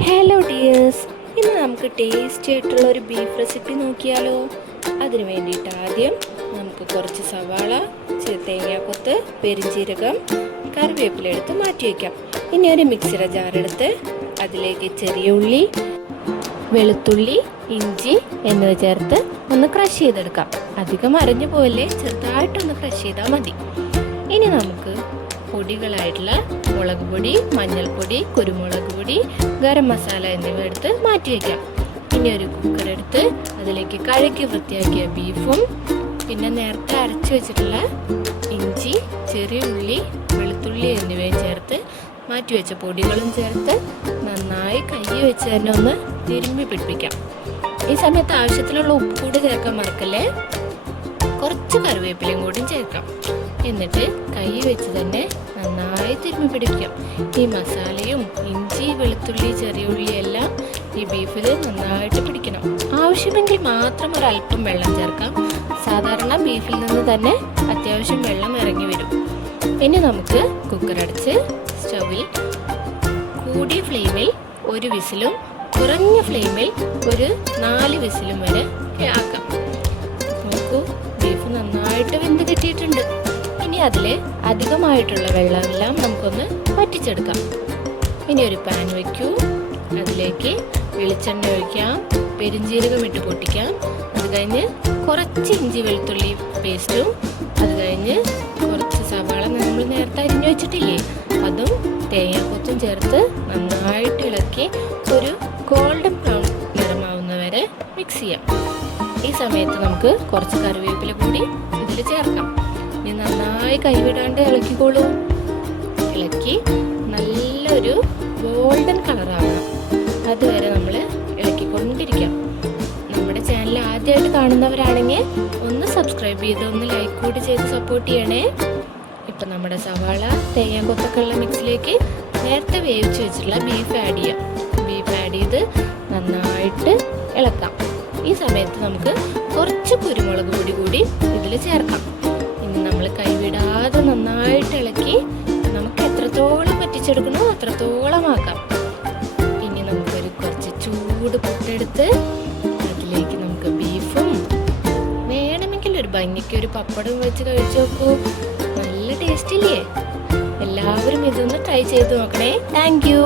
Hello dears, ഇന്ന് നമുക്ക് tasty ആയിട്ടുള്ള ഒരു ബീഫ് റെസിപ്പി നോക്കിയാലോ. അതിന് വേണ്ടിയിട്ട് ആദ്യം നമുക്ക് കുറച്ച് സവാള, തേങ്ങാക്കൊത്ത്, പെരിഞ്ചീരകം, കറിവേപ്പില എടുത്ത് മാറ്റി വയ്ക്കാം. ഇനി ഒരു മിക്സിയുടെ ജാറെടുത്ത് അതിലേക്ക് ചെറിയ ഉള്ളി, വെളുത്തുള്ളി, ഇഞ്ചി എന്നിവ ചേർത്ത് ഒന്ന് ക്രഷ് ചെയ്തെടുക്കാം. അധികം അരഞ്ഞു പോലെ ചെറുതായിട്ടൊന്ന് ക്രഷ് ചെയ്താൽ മതി. ഇനി നമുക്ക് പൊടികളായിട്ടുള്ള മുളക് പൊടി, മഞ്ഞൾപ്പൊടി, കുരുമുളക് പൊടി, ഗരം മസാല എന്നിവ എടുത്ത് മാറ്റി വയ്ക്കാം. ഇനി ഒരു കുക്കർ എടുത്ത് അതിലേക്ക് കഴുകി വൃത്തിയാക്കിയ ബീഫും പിന്നെ നേരത്തെ അരച്ചു വെച്ചിട്ടുള്ള ഇഞ്ചി, ചെറിയ ഉള്ളി, വെളുത്തുള്ളി എന്നിവയും ചേർത്ത് മാറ്റി വെച്ച പൊടികളും ചേർത്ത് നന്നായി കൈ വെച്ച് തന്നെ ഒന്ന് തിരുമ്മി പിടിപ്പിക്കാം. ഈ സമയത്ത് ആവശ്യത്തിനുള്ള ഉപ്പ് കൂടി ചേർക്കാൻ മറക്കല്ലേ. കുറച്ച് കറിവേപ്പിലയും കൂടി ചേർക്കാം. എന്നിട്ട് കൈ വെച്ച് തന്നെ നന്നായി തിരുമ്മി പിടിക്കാം. ഈ മസാലയും ഇഞ്ചി, വെളുത്തുള്ളി, ചെറിയ ഉള്ളി എല്ലാം ഈ ബീഫിൽ നന്നായിട്ട് പിടിക്കണം. ആവശ്യമെങ്കിൽ മാത്രം ഒരല്പം വെള്ളം ചേർക്കാം. സാധാരണ ബീഫിൽ നിന്ന് തന്നെ അത്യാവശ്യം വെള്ളം ഇറങ്ങി വരും. ഇനി നമുക്ക് കുക്കർ അടച്ച് സ്റ്റൗവിൽ കൂടിയ ഫ്ലെയിമിൽ ഒരു വിസിലും കുറഞ്ഞ ഫ്ലെയിമിൽ ഒരു 4 വിസിലും വരെ ആക്കാം. നോക്കൂ, ബീഫ് നന്നായിട്ട് വെന്ത് കിട്ടിയിട്ടുണ്ട്. ഇനി അതിൽ അധികമായിട്ടുള്ള വെള്ളമെല്ലാം നമുക്കൊന്ന് വറ്റിച്ചെടുക്കാം. ഇനി ഒരു പാൻ വയ്ക്കൂ. അതിലേക്ക് വെളിച്ചെണ്ണ ഒഴിക്കാം, പെരിഞ്ചീരകം ഇട്ട് പൊട്ടിക്കാം. അത് കഴിഞ്ഞ് കുറച്ച് ഇഞ്ചി വെളുത്തുള്ളി പേസ്റ്റും, അത് കഴിഞ്ഞ് കുറച്ച് സവാള നമ്മൾ നേരത്തെ അരിഞ്ഞു വെച്ചിട്ടില്ലേ അതും തേങ്ങാക്കൊത്തും ചേർത്ത് നന്നായിട്ട് ഇളക്കി ഒരു ഗോൾഡൻ ബ്രൗൺ നിറമാവുന്ന വരെ മിക്സ് ചെയ്യാം. ഈ സമയത്ത് നമുക്ക് കുറച്ച് കറിവേപ്പില കൂടി ഇതിൽ ചേർക്കാം. ഇനി നന്നായി കൈവിടാണ്ട് ഇളക്കിക്കോളൂ. ഇളക്കി നല്ലൊരു ഗോൾഡൻ കളറാവണം. അതുവരെ നമ്മൾ ഇളക്കിക്കൊണ്ടിരിക്കാം. നമ്മുടെ ചാനൽ ആദ്യമായിട്ട് കാണുന്നവരാണെങ്കിൽ ഒന്ന് സബ്സ്ക്രൈബ് ചെയ്ത് ഒന്ന് ലൈക്ക് കൂടി ചെയ്ത് സപ്പോർട്ട് ചെയ്യണേ. ഇപ്പം നമ്മുടെ സവാള, തേങ്ങാക്കൊത്തൊക്കെ ഉള്ള മിക്സിലേക്ക് നേരത്തെ വേവിച്ച് വെച്ചിട്ടുള്ള ബീഫ് ആഡ് ചെയ്യാം. ബീഫ് ആഡ് ചെയ്ത് നന്നായിട്ട് ഇളക്കാം. ഈ സമയത്ത് നമുക്ക് കുറച്ച് കുരുമുളക് പൊടി കൂടി ഇതിൽ ചേർക്കാം. ഇനി നമ്മൾ കൈവിടാതെ നന്നായിട്ട് ഇളക്കി നമുക്ക് എത്രത്തോളം പറ്റിച്ചെടുക്കണോ അത്രത്തോളം ആക്കാം. ഇനി നമുക്കൊരു കുറച്ച് ചൂട് പുട്ടെടുത്ത് അതിലേക്ക് നമുക്ക് ബീഫും വേണമെങ്കിൽ ഒരു ഭംഗിക്ക് ഒരു പപ്പടം വെച്ച് കഴിച്ചു നോക്കൂ. നല്ല ടേസ്റ്റ് ഇല്ലേ? എല്ലാവരും ഇതൊന്ന് ട്രൈ ചെയ്ത് നോക്കണേ. Thank you.